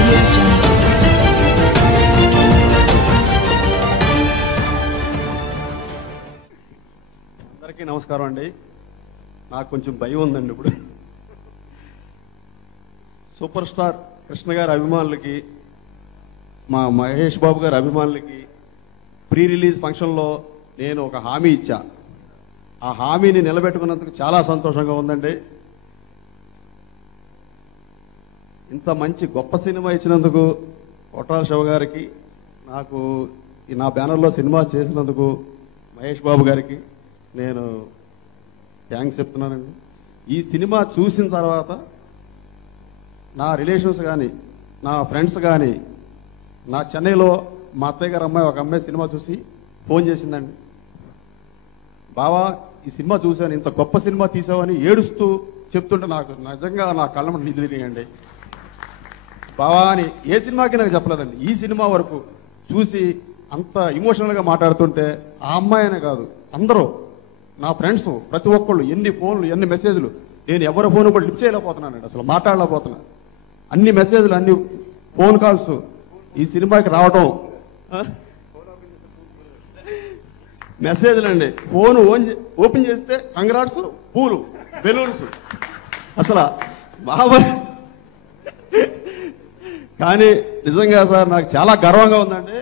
Audio Jungle. అందరికీ నమస్కారం అండి. నాకు కొంచెం భయం ఉందండి. ఇప్పుడు సూపర్ స్టార్ కృష్ణ గారి అభిమానులకి, మా మహేష్ బాబు గారి అభిమానులకి ప్రీ రిలీజ్ ఫంక్షన్లో నేను ఒక హామీ ఇచ్చా. ఆ హామీని నిలబెట్టుకున్నందుకు చాలా సంతోషంగా ఉందండి. ఇంత మంచి గొప్ప సినిమా ఇచ్చినందుకు కొట్టాల శివ గారికి, నాకు నా బ్యానర్లో సినిమా చేసినందుకు మహేష్ బాబు గారికి నేను థ్యాంక్స్ చెప్తున్నానండి. ఈ సినిమా చూసిన తర్వాత నా రిలేషన్స్ కానీ, నా ఫ్రెండ్స్ కానీ, నా చెన్నైలో మా అత్తయ్య గారు అమ్మాయి, ఒక అమ్మాయి సినిమా చూసి ఫోన్ చేసిందండి. బావా, ఈ సినిమా చూశాను, ఇంత గొప్ప సినిమా తీసావని ఏడుస్తూ చెప్తుంటే నాకు నిజంగా నా కళ్ళ నిధులు తిరిగాయండి. బావా అని ఏ సినిమాకి నాకు చెప్పలేదండి, ఈ సినిమా వరకు చూసి అంత ఇమోషనల్గా మాట్లాడుతుంటే ఆ అమ్మాయి అనే కాదు, అందరూ నా ఫ్రెండ్స్ ప్రతి ఒక్కళ్ళు ఎన్ని ఫోన్లు, ఎన్ని మెసేజ్లు, నేను ఎవరి ఫోన్ కూడా లిఫ్ట్ చేయలేకపోతున్నానండి, అసలు మాట్లాడలేకపోతున్నా. అన్ని మెసేజ్లు, అన్ని ఫోన్ కాల్స్ ఈ సినిమాకి రావటం, మెసేజ్లు అండి. ఫోన్ ఓపెన్ చేస్తే కంగ్రాట్స్, పూలు, బెలూన్స్, అసలు బాబా. కానీ నిజంగా సార్ నాకు చాలా గర్వంగా ఉందండి.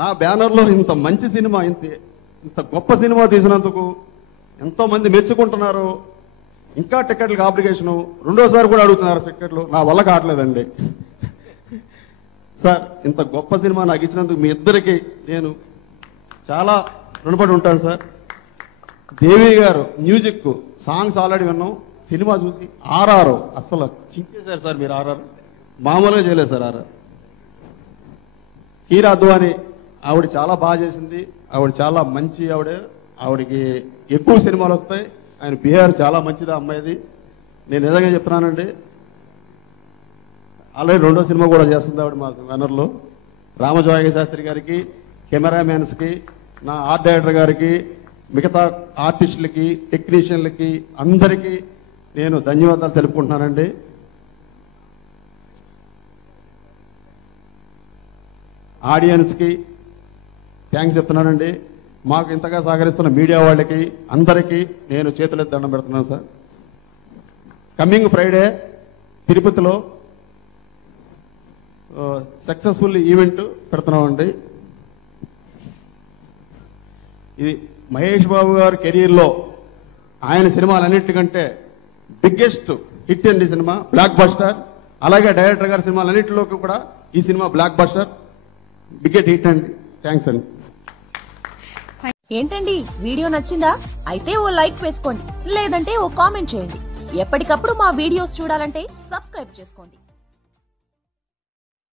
నా బ్యానర్లో ఇంత మంచి సినిమా, ఇంత గొప్ప సినిమా తీసినందుకు ఎంతో మంది మెచ్చుకుంటున్నారు. ఇంకా టికెట్లకు అప్లికేషను రెండోసారి కూడా అడుగుతున్నారు టికెట్లు. నా వల్ల కావట్లేదండి సార్. ఇంత గొప్ప సినిమా నాకు ఇచ్చినందుకు మీ ఇద్దరికి నేను చాలా రుణపడి ఉంటాను సార్. దేవి గారు మ్యూజిక్, సాంగ్స్ ఆల్రెడీ విన్నాం. సినిమా చూసి ఆర్ఆర్ అసలు చించేశారు సార్. మీరు ఆర్ఆర్ మామూలుగా చేయలేదు సార్. ఆర్ఆర్ కీరా అద్వాని ఆవిడ చాలా బాగా చేసింది. ఆవిడ చాలా మంచి ఆవిడకి ఎక్కువ సినిమాలు వస్తాయి. ఆయన బిహేవియర్ చాలా మంచిది అమ్మాయిది. నేను నిజంగా చెప్తున్నానండి. ఆల్రెడీ రెండో సినిమా కూడా చేస్తుంది ఆవిడ మా బ్యానర్లో. రామజోగ శాస్త్రి గారికి, కెమెరామెన్స్కి, నా ఆర్ట్ డైరెక్టర్ గారికి, మిగతా ఆర్టిస్టులకి, టెక్నీషియన్లకి అందరికీ నేను ధన్యవాదాలు తెలుపుకుంటున్నానండి. ఆడియన్స్కి థ్యాంక్స్ చెప్తున్నానండి. మాకు ఇంతగా సహకరిస్తున్న మీడియా వాళ్ళకి అందరికీ నేను చేతులెత్తి దండం పెడుతున్నాను సార్. కమింగ్ ఫ్రైడే తిరుపతిలో సక్సెస్ఫుల్ ఈవెంట్ పెడుతున్నామండి. ఇది మహేష్ బాబు గారి కెరీర్లో ఆయన సినిమాలన్నింటికంటే బిగ్గెస్ట్ హిట్ అండి సినిమా, బ్లాక్ బస్టర్. అలాగే డైరెక్టర్ గారి సినిమాలన్నింటిలోకి కూడా ఈ cinema block buster, biggest hit అండి. థ్యాంక్స్ అండి. ఏంటండి, వీడియో నచ్చిందా? అయితే ఓ లైక్ వేసుకోండి, లేదంటే ఓ కామెంట్ చేయండి. ఎప్పటికప్పుడు మా వీడియోస్ చూడాలంటే సబ్స్క్రైబ్ చేసుకోండి.